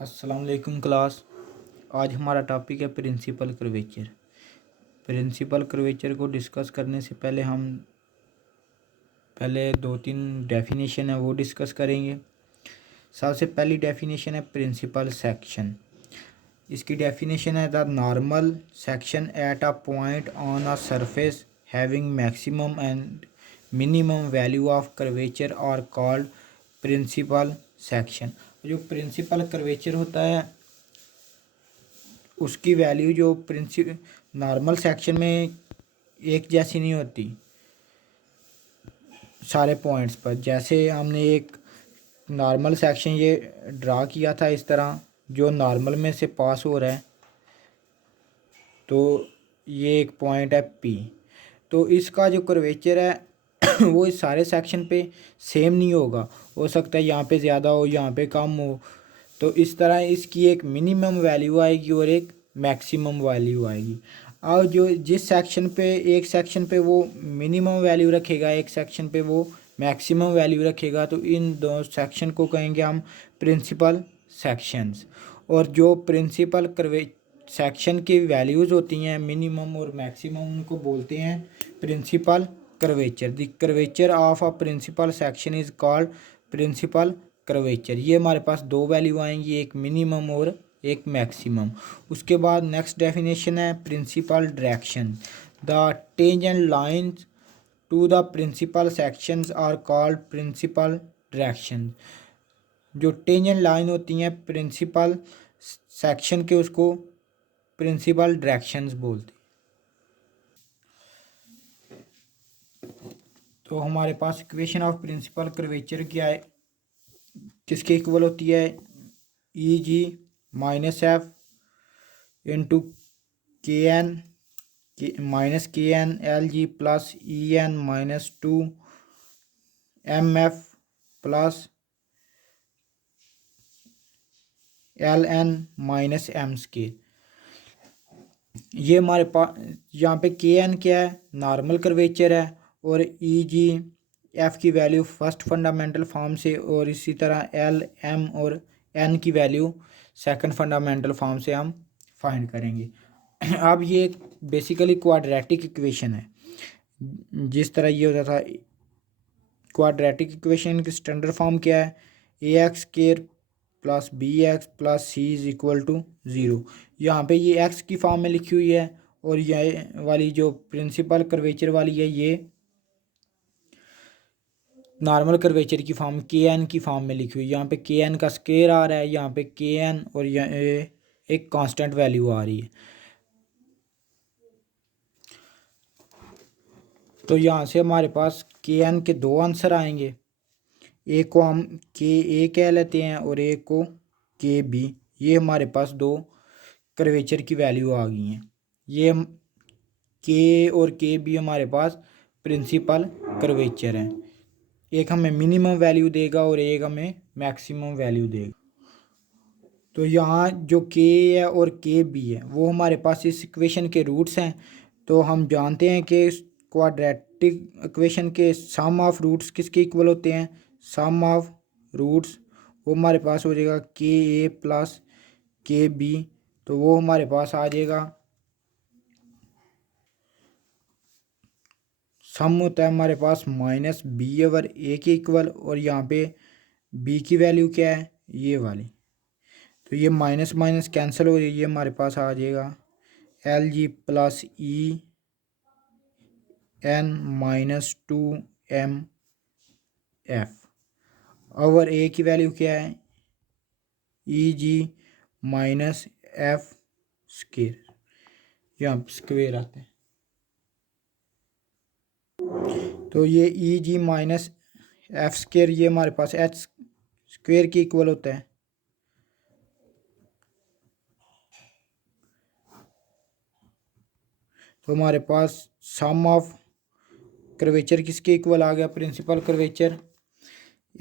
अस्सलाम वालेकुम क्लास। आज हमारा टॉपिक है प्रिंसिपल कर्वेचर। प्रिंसिपल कर्वेचर को डिस्कस करने से पहले हम दो तीन डेफिनेशन है वो डिस्कस करेंगे। सबसे पहली डेफिनेशन है प्रिंसिपल सेक्शन। इसकी डेफिनेशन है the normal section at a point on a surface having maximum and minimum value of curvature are called principal section. जो प्रिंसिपल कर्वेचर होता है उसकी वैल्यू जो नॉर्मल सेक्शन में एक जैसी नहीं होती सारे पॉइंट्स पर। जैसे हमने एक नॉर्मल सेक्शन ये ड्रा किया था इस तरह, जो नॉर्मल में से पास हो रहा है, तो ये एक पॉइंट है पी। तो इसका जो कर्वेचर है वो इस सारे सेक्शन पे सेम नहीं होगा। हो सकता है यहाँ पे ज़्यादा हो, यहाँ पे कम हो। तो इस तरह इसकी एक मिनिमम वैल्यू आएगी और एक मैक्सिमम वैल्यू आएगी। और जो जिस सेक्शन पे एक सेक्शन पे वो मिनिमम वैल्यू रखेगा, एक सेक्शन पे वो मैक्सिमम वैल्यू रखेगा, तो इन दो सेक्शन को कहेंगे हम प्रिंसिपल सेक्शंस। और जो प्रिंसिपल कर्वे सेक्शन की वैल्यूज़ होती हैं मिनिमम और मैक्सिमम, उनको बोलते हैं principal curvature. The curvature of a principal section is called principal curvature. ये हमारे पास दो वैल्यू आएंगी, एक मिनिमम और एक मैक्सिमम। उसके बाद नेक्स्ट डेफिनेशन है principal direction. The tangent lines to the principal sections are called principal direction. जो टेंजेंट लाइन होती हैं प्रिंसिपल सेक्शन के, उसको प्रिंसिपल डायरेक्शंस बोलते हैं। तो हमारे पास इक्वेशन ऑफ प्रिंसिपल कर्वेचर क्या है, किसके इक्वल होती है? E G minus F into K N minus K N L G plus E N minus two M F plus L N minus M square. ये हमारे पास यहाँ पे के एन क्या है? नॉर्मल कर्वेचर है। और ई जी एफ की वैल्यू फर्स्ट फंडामेंटल फॉर्म से, और इसी तरह एल एम और एन की वैल्यू सेकंड फंडामेंटल फॉर्म से हम फाइंड करेंगे। अब ये बेसिकली क्वाड्रेटिक इक्वेशन है। जिस तरह ये होता था क्वाड्रेटिक इक्वेशन की स्टैंडर्ड फॉर्म क्या है? A X square plus B X plus C is equal to zero. यहाँ पे ये एक्स की फॉर्म में लिखी हुई है, और ये वाली जो प्रिंसिपल कर्वेचर वाली है ये नॉर्मल कर्वेचर की फॉर्म के एन की फॉर्म में लिखी हुई है। यहाँ पे के एन का स्क्वायर आ रहा है, यहाँ पे के एन और एक कांस्टेंट वैल्यू आ रही है। तो यहाँ से हमारे पास के एन के दो आंसर आएंगे। एक को हम के ए कह लेते हैं और एक को के बी। ये हमारे पास दो कर्वेचर की वैल्यू आ गई हैं। ये के और के बी हमारे पास प्रिंसिपल कर्वेचर हैं। एक हमें मिनिमम वैल्यू देगा और एक हमें मैक्सिमम वैल्यू देगा। तो यहाँ जो के है और के बी है वो हमारे पास इस इक्वेशन के रूट्स हैं। तो हम जानते हैं कि क्वाड्रेटिक इक्वेशन के सम ऑफ रूट्स किसके इक्वल होते हैं? सम ऑफ रूट्स वो हमारे पास हो जाएगा K A plus K B. तो वो हमारे पास आ जाएगा, सम होता है हमारे पास माइनस बी ओवर ए के इक्वल, और यहाँ पे बी की वैल्यू क्या है? ये वाली। तो ये माइनस माइनस कैंसिल हो रही है, हमारे पास आ जाएगा L G plus E N minus two M F. Over A की वैल्यू क्या है? E G minus F square. यहाँ स्क्वेयर आते हैं। तो ये E G minus F square ये हमारे पास एच स्क्वेयर की इक्वल होता है। तो हमारे पास सम ऑफ कर्वेचर किसके इक्वल आ गया? Principal curvature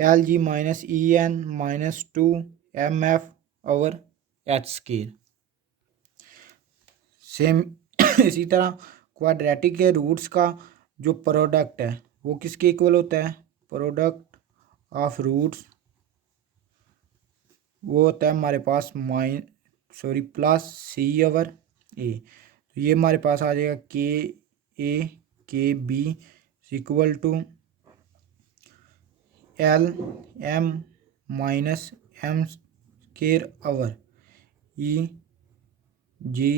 L G minus E N minus two M F over H square. Same इसी तरह क्वाड्रेटिक के रूट्स का जो प्रोडक्ट है वो किसके इक्वल होता है? प्रोडक्ट ऑफ रूट्स वो होता है हमारे पास प्लस सी ओवर ए। तो ये हमारे पास आ जाएगा K A K B equal to L M minus M square over E G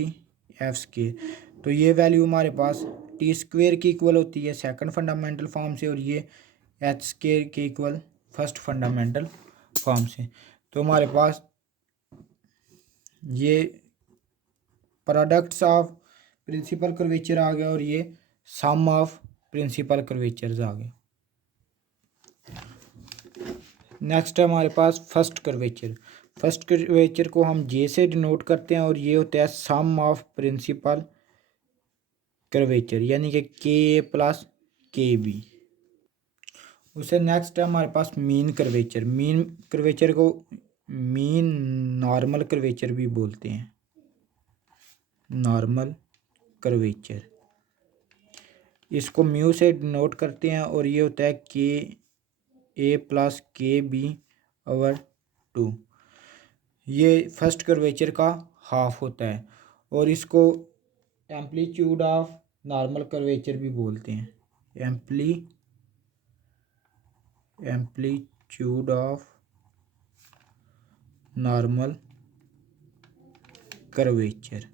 F square. तो ये वैल्यू हमारे पास टी स्क्वेयर की इक्वल होती है सेकंड फंडामेंटल फॉर्म से, और ये एच स्क्वेयर के इक्वल फर्स्ट फंडामेंटल फॉर्म से। तो हमारे पास ये प्रोडक्ट्स ऑफ प्रिंसिपल कर्वेचर आ गया और ये सम ऑफ प्रिंसिपल कर्वेचर्स आ गए। नेक्स्ट है हमारे पास फर्स्ट कर्वेचर। फर्स्ट कर्वेचर को हम जे से डिनोट करते हैं और ये होता है सम ऑफ प्रिंसिपल कर्वेचर, यानी कि के ए प्लस के बी। उससे नेक्स्ट है हमारे पास मीन कर्वेचर। मीन कर्वेचर को मीन नॉर्मल कर्वेचर भी बोलते हैं, नॉर्मल कर्वेचर। इसको म्यू से डिनोट करते हैं और ये होता है के A plus K B over 2। ये फर्स्ट कर्वेचर का हाफ होता है और इसको एम्पलीट्यूड ऑफ नॉर्मल कर्वेचर भी बोलते हैं, एम्पलीट्यूड ऑफ नॉर्मल कर्वेचर।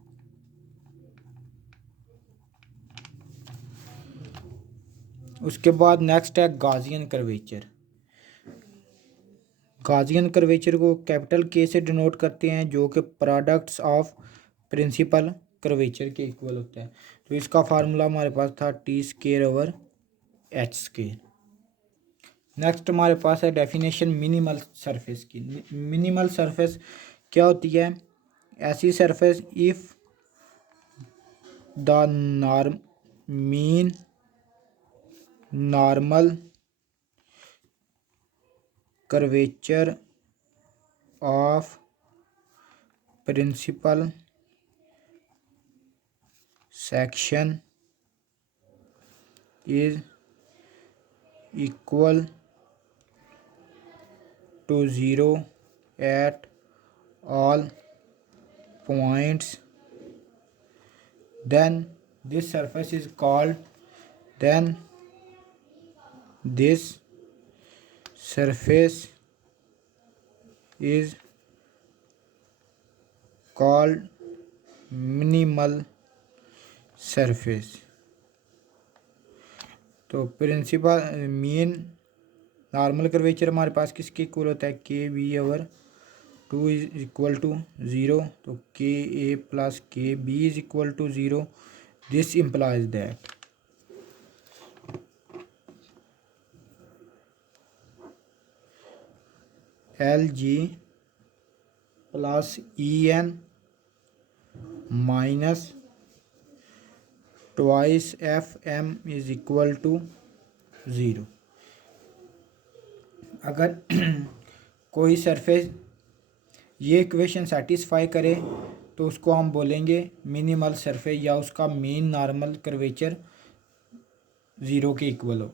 उसके बाद नेक्स्ट है गॉसियन कर्वेचर। गॉसियन कर्वेचर को कैपिटल के से डिनोट करते हैं, जो कि प्रोडक्ट्स ऑफ प्रिंसिपल कर्वेचर के इक्वल होता है। तो इसका फार्मूला हमारे पास था T square over H square. Next हमारे पास है डेफिनेशन मिनिमल सरफेस की। मिनिमल सरफेस क्या होती है? ऐसी surface if the mean normal curvature of principal section is equal to 0 at all points, then this surface is called minimal surface। तो principal mean normal curvature हमारे पास किसके equal होता है? K B over 2 is equal to 0। तो K A plus K B is equal to 0। This implies that L G plus E N minus twice F M is equal to 0। अगर कोई surface ये equation satisfy करे तो उसको हम बोलेंगे minimal surface, या उसका मीन नॉर्मल कर्वेचर 0 के इक्वल हो।